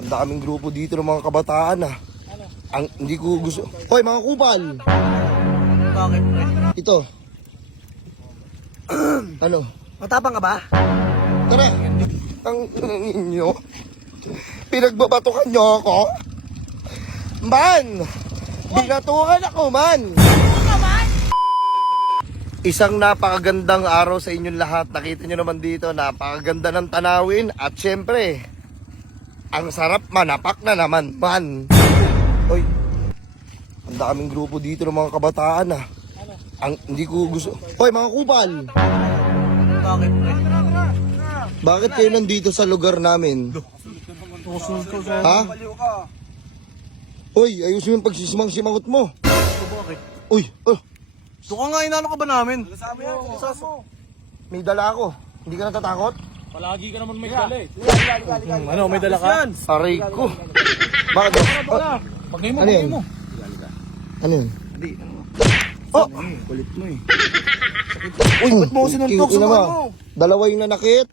Ang daming grupo dito ng mga kabataan ah. Ang hindi ko gusto. Hoy mga kupal. Bakit, pre? Ito. Ano? Matapang ka ba? Tara. Ang ninyo. Pinagbabatukan nyo ako. Man! Binatukan ako man! Isang napakagandang araw sa inyong lahat. Nakita nyo naman dito, napakaganda ng tanawin. At syempre, ang sarap manapak na naman man. Oy, ang daming grupo dito ng mga kabataan ah. Ang hindi ko gusto. Hoy mga kupal! Bakit, pre? Bakit kayo nandito sa lugar namin? Ha? Hoy, ayusin mo yung pagsisimang-simangot mo. Bakit? Uy, Doon ka nga, inano ka ba namin? may dala ako. Hindi ka natatakot? Palagi ka naman may dala eh. Ano, may dala ka? Aray ko. Bakit? Bagay mo, Ano bagay yan? mo. Ano yun? Hindi. Oh! Kulit mo eh. Uy, ba't mo ako sinuntok? ina Subukan mo. mo. Dalawa yung nanakit.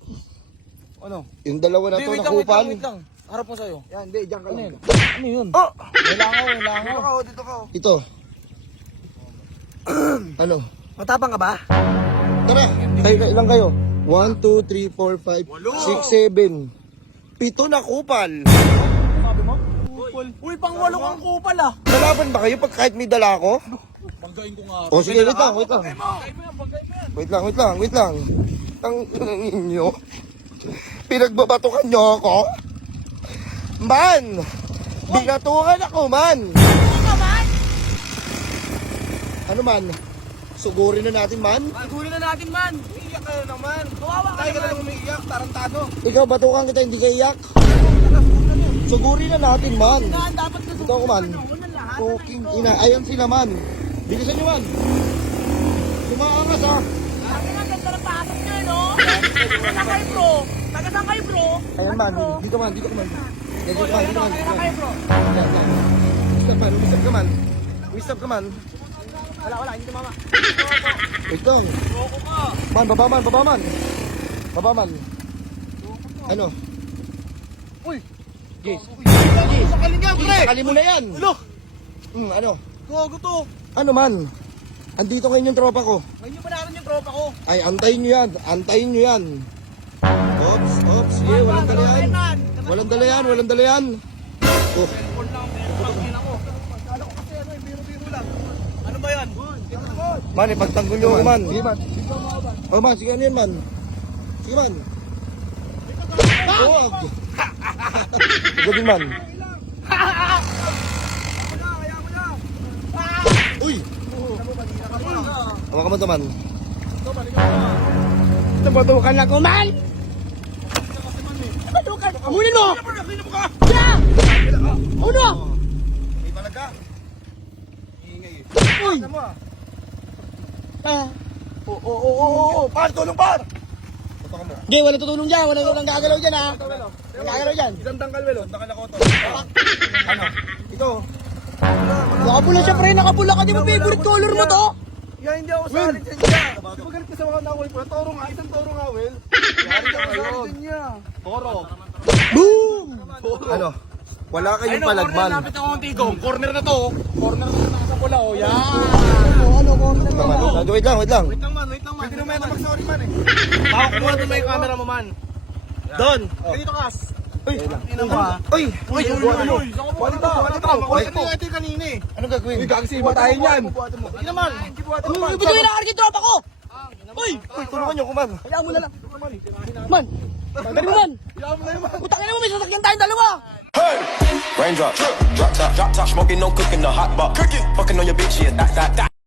Ano? Yung dalawa na to nakupal. wait lang. Harap mo sa'yo. Yan, hindi, diyan ka lang. Ano yun? Oh! Dito ka, dito ka. Ito. Ano? Matapang ka ba? Tara, ilang kayo? 1, 2, 3, 4, 5, 6, 7. 7 na kupal. Uy, pang walo kang kupal ah. Lalaban ba kayo pag kahit may dala ako? Bagayin ko nga. O sige, wait lang. Wait lang. Ang ninyo. Pinagbabatukan nyo ako. Man! Binatukan ako man! Ano man? Sugurin na natin man? Siguro na natin, man. Iiyak ka na naman. Kawawa ka naman. Tayo umiiyak, tarantado. Ikaw, batukan kita, hindi ka iyak. Sugurin na natin man. Dapat na Ito ako man. Fucking ina. Ayan sila man. Bilisan nyo man. Lumaangas ah. Ang ganda ng pasok nyo, no? Taga kayo, bro. Taga saan kayo, bro? Ayan man. Dito man. Dito ka man. Dito man. Dito man. Taga kayo, bro. Wisdom man. Wisdom ka man. Wisdom ka man. Wala, hindi mama. Ito. Loko ka. Man, baba man. Baba man. Ano? Uy. Guys. Sakalin ka, pre. Sakali mo na yan. Ano? Ano? Gogo to. Ano man? Andito ngayon yung tropa ko. Ngayon pa narin yung tropa ko. Ay, antayin nyo yan. Antayin nyo yan. Ops. Sige, walang dala yan. Walang dala yan. Oh. Ano ba yan? Man, ipagtanggol nyo ako man. Sige man. Oh man, sige ano yan man. Sige man. Huwag. Sige man. Uy! Hawa ka man to man. Tumatukan ako, man! Tumatukan! Amunin mo! Yeah! Uno! May talaga. Uy! Oo. Par, tulong par! Hindi, wala tutulong dyan. Walang gagalaw dyan, ha? Walang gagalaw dyan. Isang tangkal, Welo. Tangkal ako to. Ano? Ito. Nakapula siya, pre. Nakapula ka. Di ba favorite color mo to? Yeah, hindi ako salit sa niya. Di ba galit ka sa mga nawal po? Toro nga, isang toro nga, Will. Hindi ako salit sa niya. Toro. Boom! Ano? Wala kayong palagman. Lapit ako ng tigong. Corner na to. Corner na nasa pula. O yan. Ano, corner mo? Wait lang. Wait lang, man. Pwede naman na mag-sorry, man eh. Ako muna doon may camera mo man. Doon. Dito, Kas. Uy. Uy, ito yung kanina eh. Anong gagawin? Gagasiba tayo niyan. Hindi naman. Hindi buhatan mo. Ibituin na yung tropa ko! Uy! Uy, tulungan nyo ko man. Hayaan mo na lang. Man! Dali mo, man! Putang ina mo, may sasakyan tayong dalawa! Raindrop, drop top, smoking, no cooking, the hot pot. Fucking on your bitch, yeah, that.